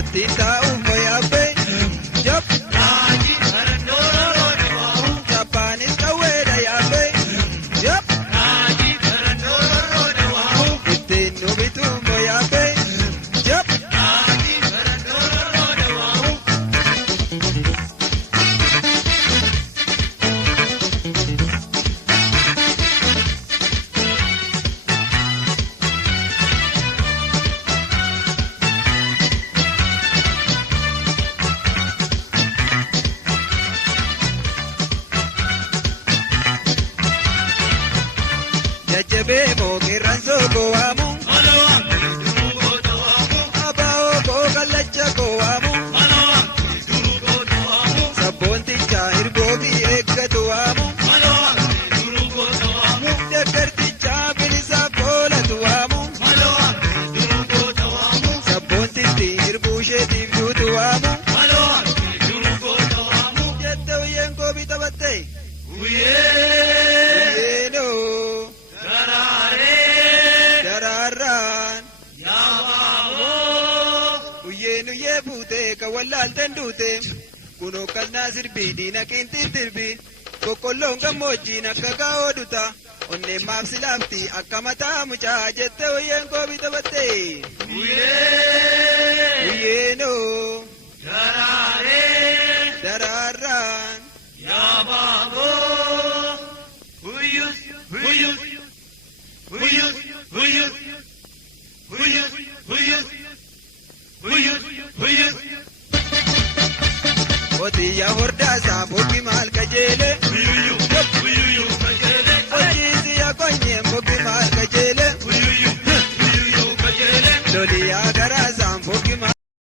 Irratita umbayabe Jab Raji Karandoro Dewamu Japanis kaweda yabe Jab Raji Karandoro Dewamu Itinu bitu umbayabe Jab Raji Karandoro Dewamu Jajabe mo kiranso ko amu Malawa Durugo Dewamu Abao ko kalacha ko amu Malawa Durugo Dewamu Sabonti chahir bogi ekatu amu Malawa Durugo Dewamu Dekarti chabilisa kola tu amu Malawa Durugo Dewamu Sabonti tir bushe tivju tu amu Malawa Durugo Dewamu Jette uyen ko bitabate Uye Yeno Darare Dararan Yababo Uyenu yebute kawalal tendute Kuno kalna sirbi na kinti tirbi Kokolong kamoji na kakao duta Onne mapsilafti akamata mucha jette uyen ko bitabate Uye Uyeno Darare Dararan Yababo Huyus Huyus Huyus Huyus Huyus Huyus Huyus Huyus Otiya hordasa boki